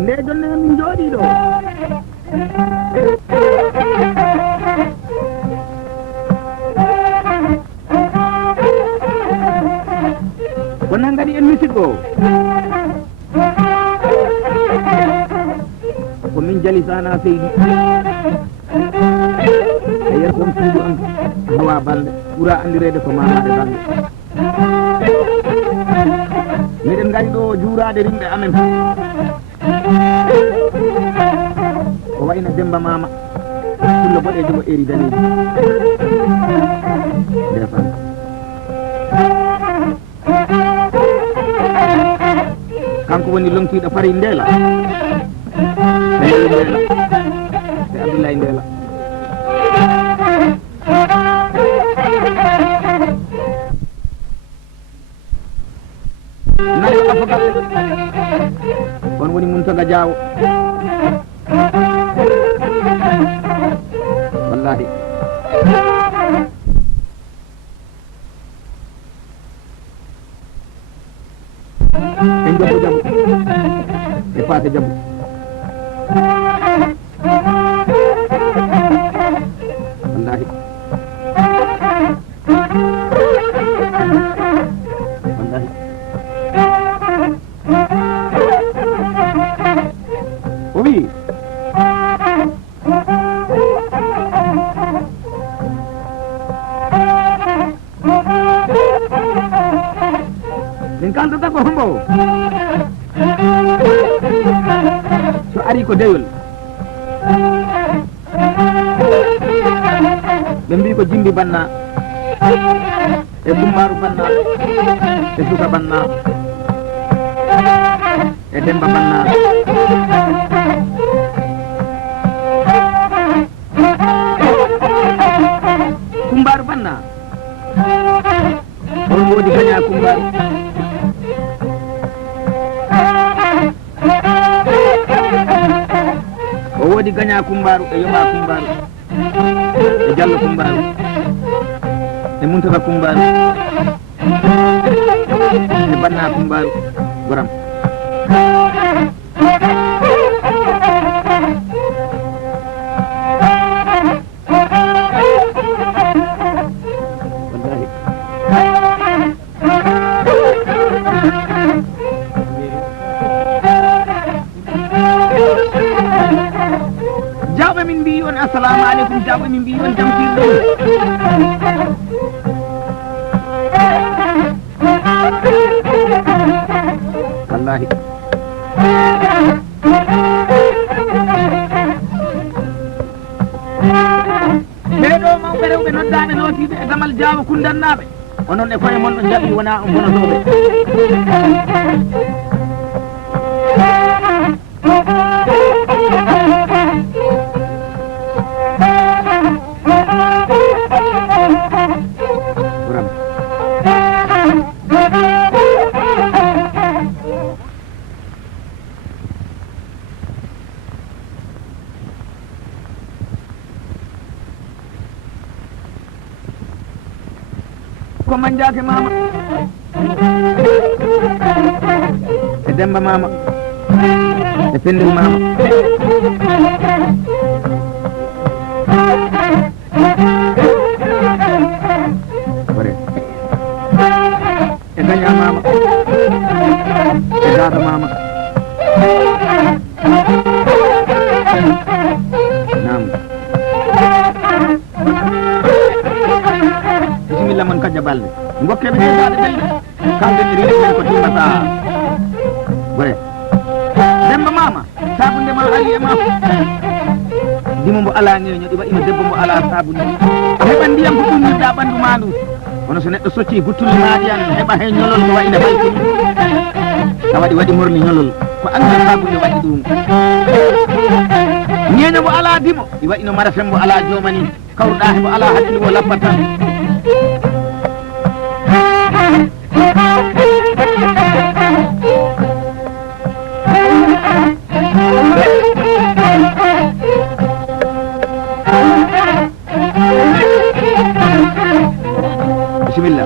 nde jonne min jooɗi ɗo ko nangani en musidɗo ko min jalisana seydi e yer kon suudu an hawa balde ɓuura andirede ko mamade balde miɗen ngari ɗo juurade rimɓe amen ko wayno Demba Mama pullo boɗejo mo eri daneji ndefan kanko woni lomtiɗo Fari Ndela e Yali Ndela e Abdoulaye Ndela nayo afogal on woni Muntaga Diawo wallahi en jabbo jabu e paate jabu wallahi wallahi o wi min kaldata ko hombo so ari ko deyol ɓe mbi ko Jimbi Banna e Kumbaru Banna e Suka Banna e Demba Banna Kumbaru Banna on woodi gaña Kumbaru o woodi gaña Kumbaru e Yoma Kumbaru e Diallo Kumbaru e Muntaga Kumbaru e Banna Kumbaru Goram wallahi jawɓe min mbi on assalamu aleykum jawɓe min mbi on jamtirɗo wallahi ɓeɗo mawɓe rewɓe noddaɓe notiɓe e damal Diawo kundannaɓe onon e koye mon ɗo jaɓi wona on bonotoɓe ko Mandiake Mama e Demba Mama e Pendel Mama ore e Gaña Mama e Dada Mama nam bisimilla mon kajja balde gokkeɓe heddade ɓelde kamɓe ne riɗi men ko timmata ore Demba Mama sabundema ali e ma dimo mbo ala ñeño ɗi waɗino debbo mbo ala sabunde a heɓa ndiyam ko ɗumnidɗa ɓandu ma ndu kono so neɗɗo socci buttulle maɗi an heɓa hen ñolol ko wayno halkini tawaɗi waɗi morni ñolol ko anda sabunde waɗi ɗum ñeño mbo ala dimo ɗi waɗino marafen mbo ala jomani kawruɗa hebo ala hakkille wo lappata bisimilla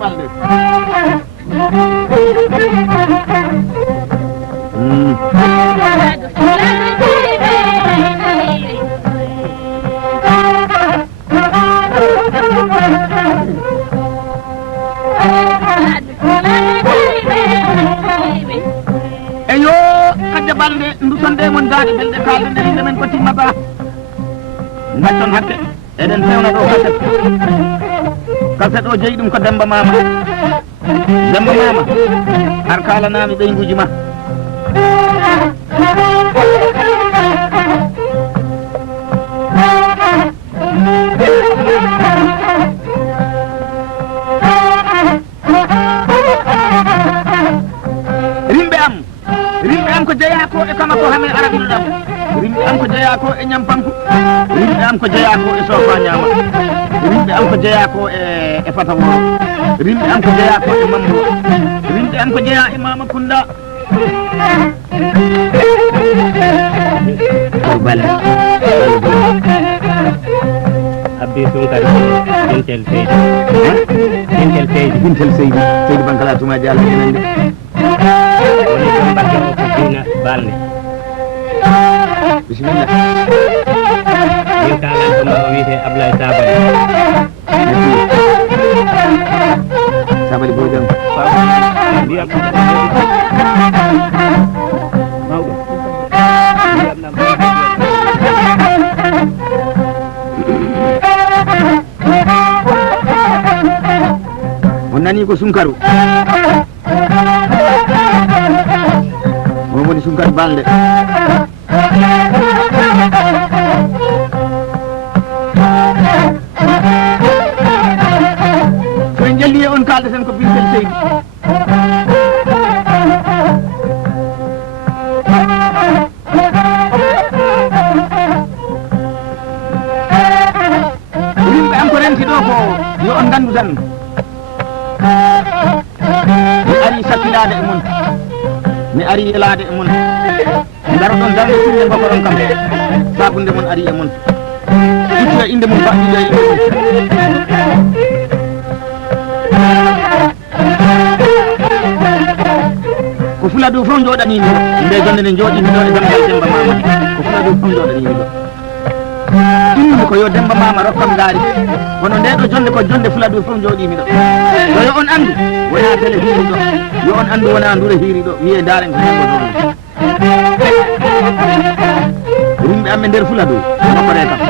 balɗe eyo kadde balɗe ndusande mon daade belɗe kalde nder inde men ko timmata gaccon hakke eɗen fewna ɗo kaset o jeeyi ɗum ko Demba Mama har kalanami ɓeyguji ma rimɓe am ko jeeya ko e kama ko hamen arabinoɗam rimɓe am ko jeeya ko e ñampanku rimɓe am ko jeeya ko e sofa ñama rimɓe am ko jeeya ko e fataworo rimɓe am ko jeeya ko e mambo rimɓe am ko jeeya e Mama Kunda ko balle abbi sunkar bintel seydi bankala tuma diallo enande woni ɗum mbakke o ko dina balne bisimilla min kalan ko ma o wiyete Ablaye Sabali Bojang ndiyam mawɗo ndiyam nam on nani ko sunkaru o woni sunkaru balde so en jalli on kalde ten ko bintel Seydi yimɓe am ko renti ɗo ko yo on gandu tan mi ari sakkilade e mon mi ari elade e mon ngaro ɗon darde sinne gokoron kam sabunde mon ari e mon ƴittoya inde mum faɗɗiɗoya inde mum ko Fuladu fof jooɗanimi ɗo nde jonde nde jooɗimi ɗo e damgal Demba Mama ko Fuladu fof jooɗanimi ɗo ɗummi ko yo Demba Mama rokkam gaari kono nde ɗo jonde ko jonde Fuladu fof jooɗimi ɗo so yo on andu wona télé hiiri ɗo yo on andu wona ndure hiiri ɗo wiye daren ko ñamgo ɗon yimɓe amme nder Fuladu nokkore kam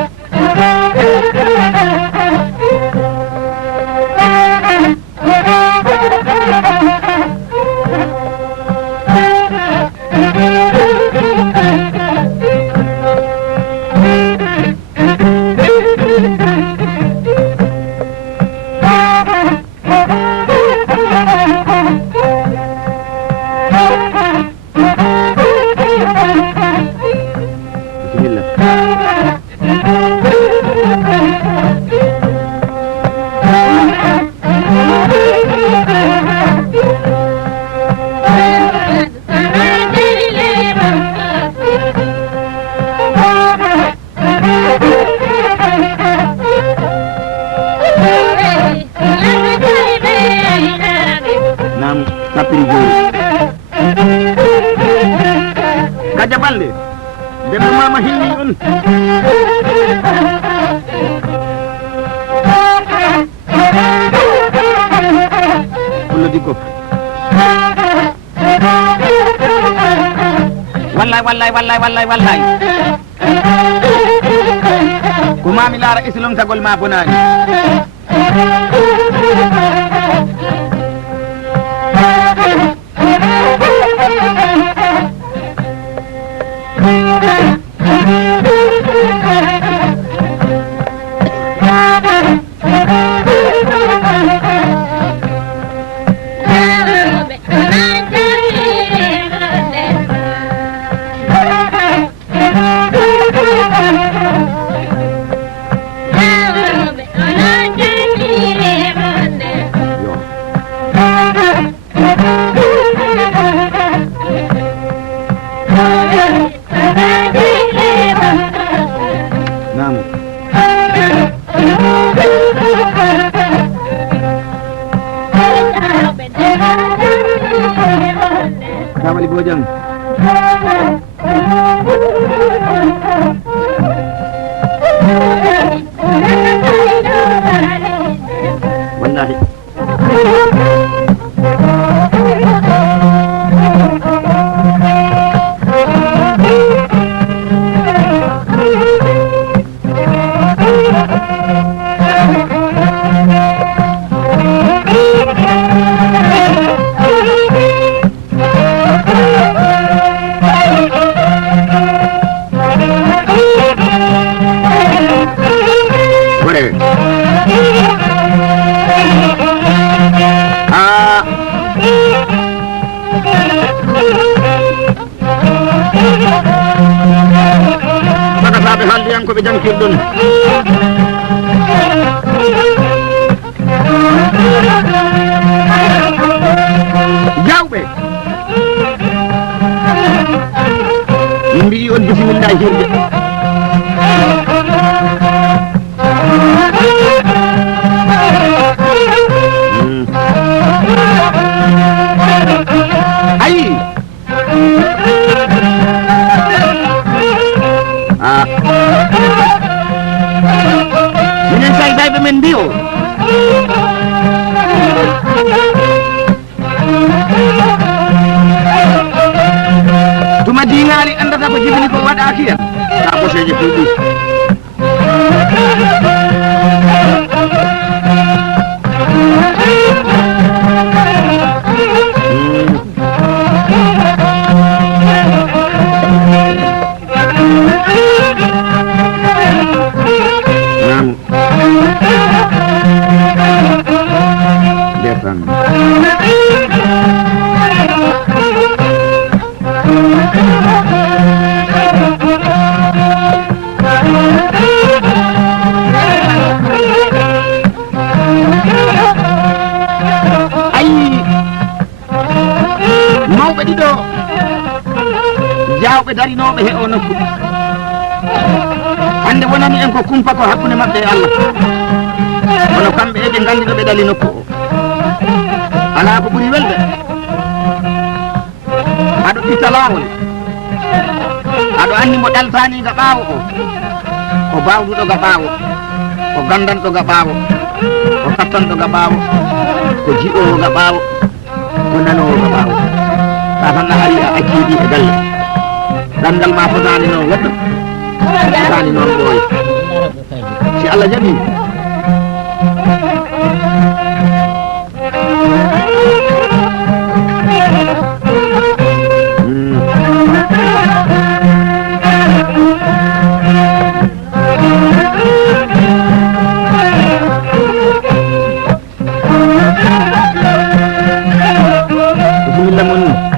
gaja balde Demba Mama hinni on kullo dikko wallahi ko mami laara isilom tagol ma bonani jam wallahi ko be jam kirdon jawbe mbi on bismillah hirde ay minen say dayɓe men mbi o tuma diŋaali andata ko jibini ko waɗaki hen sa boseje puuɗi jawɓe darinoɓe he o nokku hande wonani en ko kumpa ko hakkude mabɓe e Allah kono kamɓe eɓe gandi ɗo ɓe ɗali nokku o ala ko ɓuuri welde aɗo ɓitta lawol aɗo andi mo ɗaltani ga ɓaawo o ko bawduɗo ga ɓaawo ko gandanɗo ga ɓaawo ko kattanɗo ga ɓaawo ko jiɗowo ga ɓaawo ko nanowo ga ɓaawo sa tan a ari a acciɗi e galle dandal ma fotani noon woɗɗo fotani noon ɓooyi si Allah jaɓi bismillah mon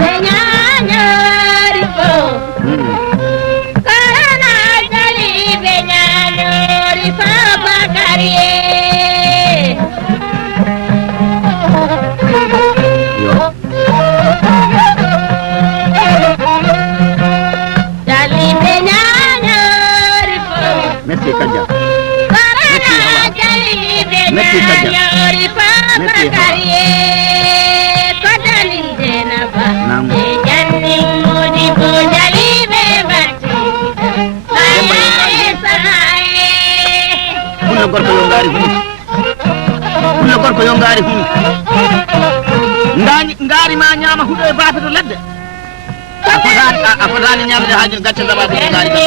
Señor ngari hunde ngari ma ñama huɗo e bafe to ladde a fotani ñamde hajun gacce zababu ngari nam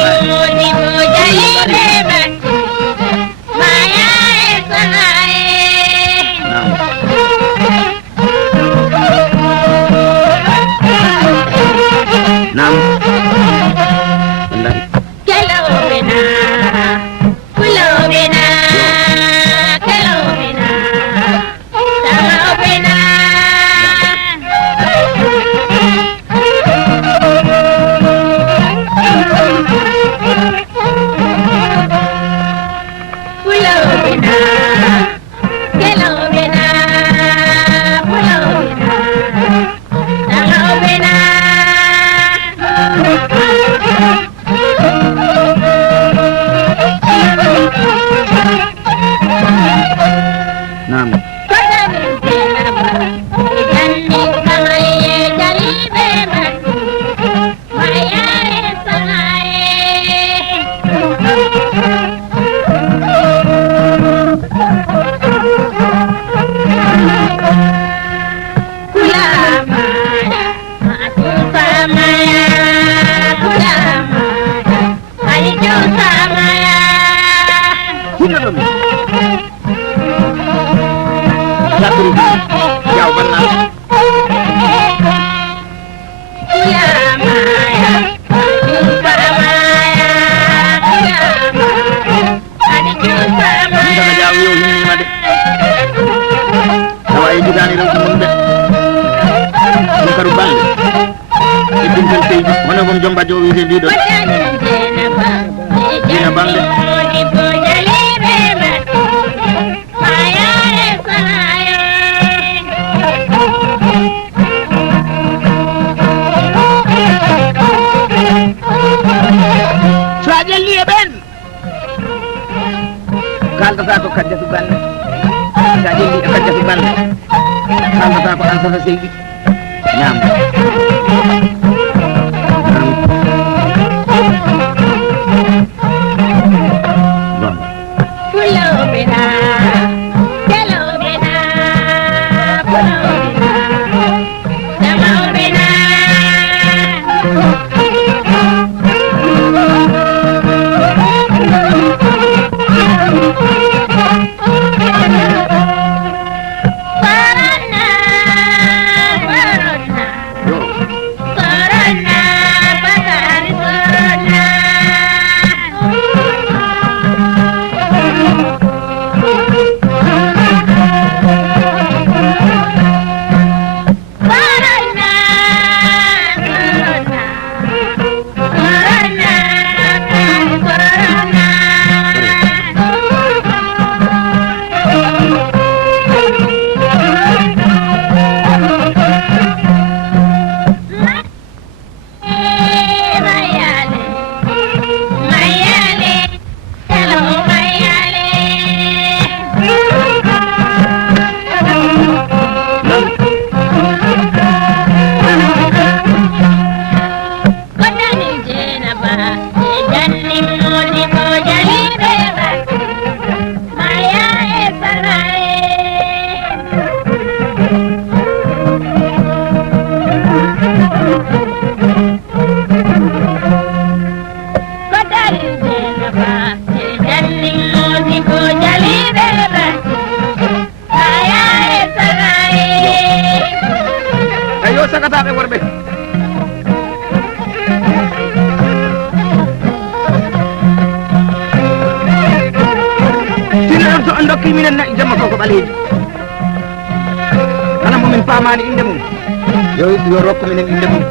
yo rokko minen inde mum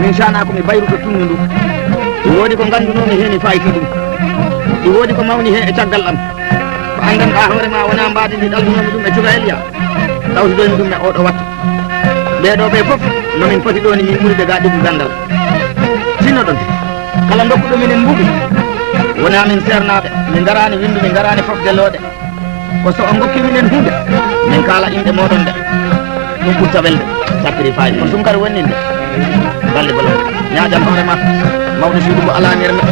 min sana ko mi bayruɗo tunnu ndu wodi ko gandunomi hen e fayti ɗum ɗi wodi ko mawni hen e caggal am ko andanɗa hoorema wona mbadi ndi ɗaldunomi ɗum e cukalel ya tawtidomi ɗum e oɗo wattu ɓeɗo ɓe foof nomin poti ɗo ni min ɓuuri ɓe gaɗigu gandal sinno ɗon kala dokkuɗo minen mbuɓi wona min sernaɓe min garani windu min garani fofdeloɗe ko so on gokki minen hunde min kala inde moɗon de ɗum ɓurta welde sacrifice ko sunkari wonni nde balle bolo ñaajam hoore ma mawɗo suudu mo ala nirme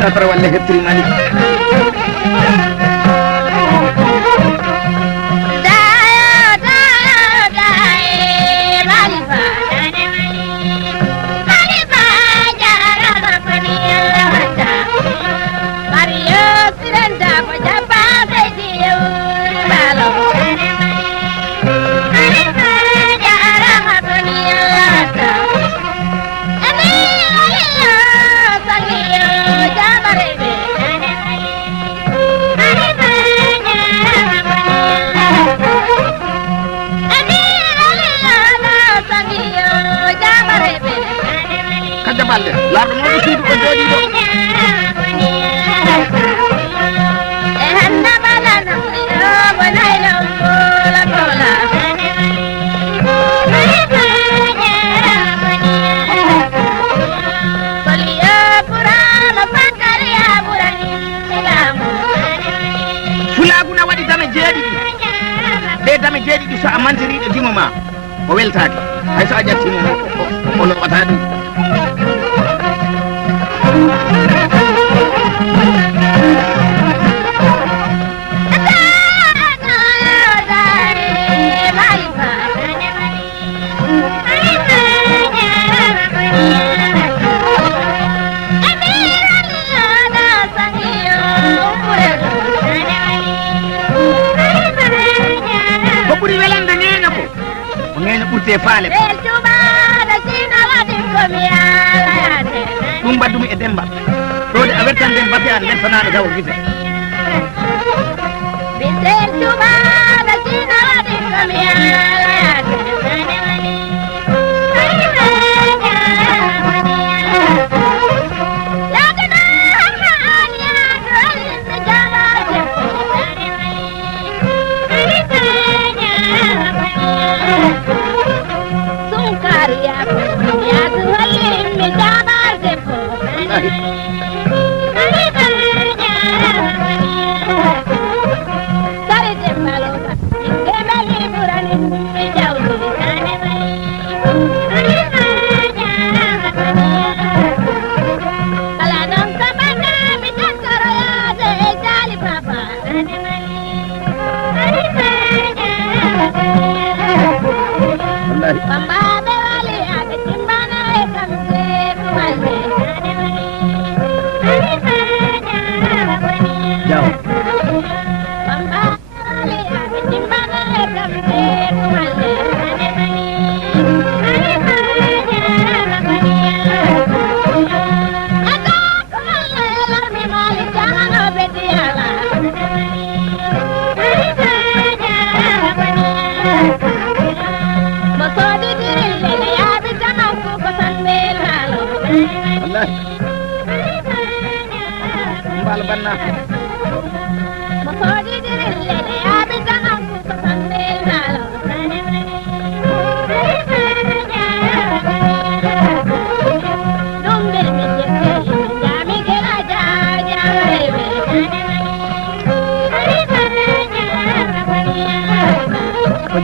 safara walla hettirimani balle lardo mo suudu ko jodi do e hanna balana yo bonaylo la tola soliya purana pakariya burani fulaguna wadi dame jeedi de dame jeedi so amantiri de dimoma o weltaake hay so ajati mo o lo wata dum te faale ɗum baddumi e demba ɗo de a wettande mbate an lesanaɗo gawo gite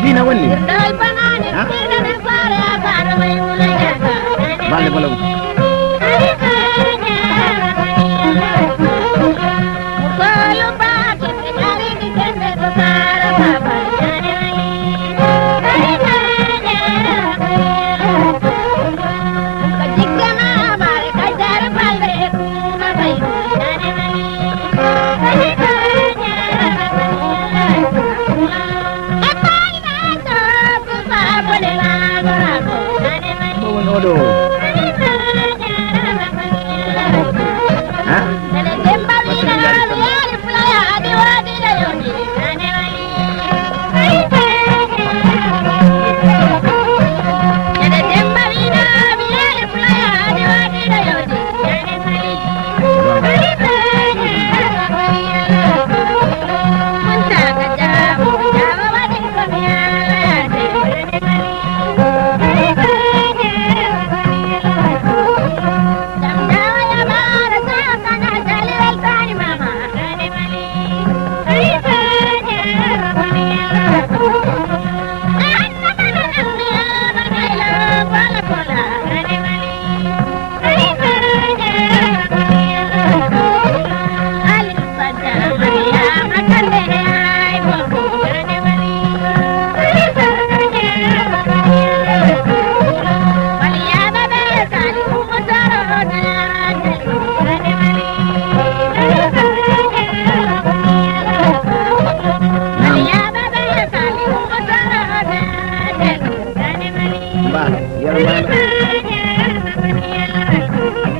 Dina wonni balle bolo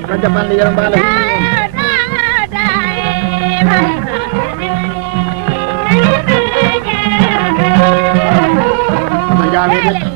Kajaban di jalan balik. Menjalan